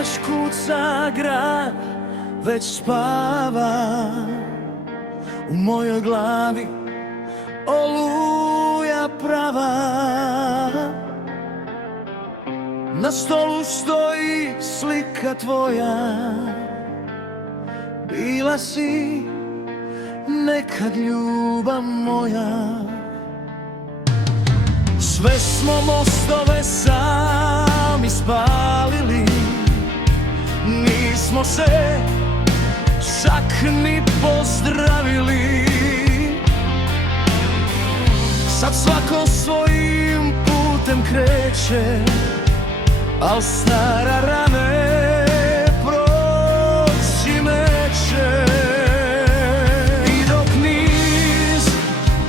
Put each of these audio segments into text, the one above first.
noć kuca grad, već spava. U mojoj glavi oluja prava. Na stolu stoji slika tvoja, bila si nekad ljubav moja. Sve smo mostove sami spalili, nismo se čak ni pozdravili. Sad svako svojim putem kreće, al stara rane proći neće. I dok niz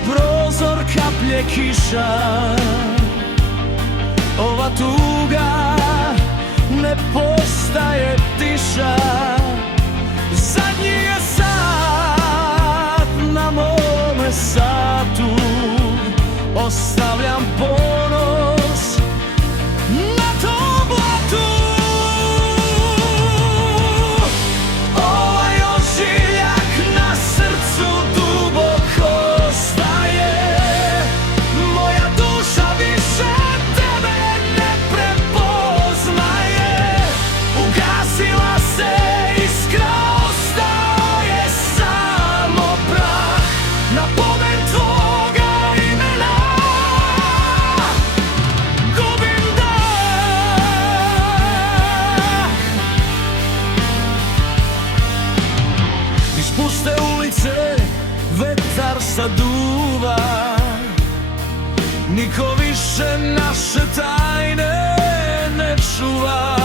prozor kaplje kiša, ova tuga ne postaje tiša. Zadnji je sat na mome satu, ostavljam ponos na tom blatu. Ovaj ožiljak na srcu duboko staje, moja duša više tebe ne prepoznaje. Ugasila se iskra, ostao je samo prah na pomen tvoga imena. Gubim dah, iz puste ulice vetar saduva, niko više naše tajne ne čuva.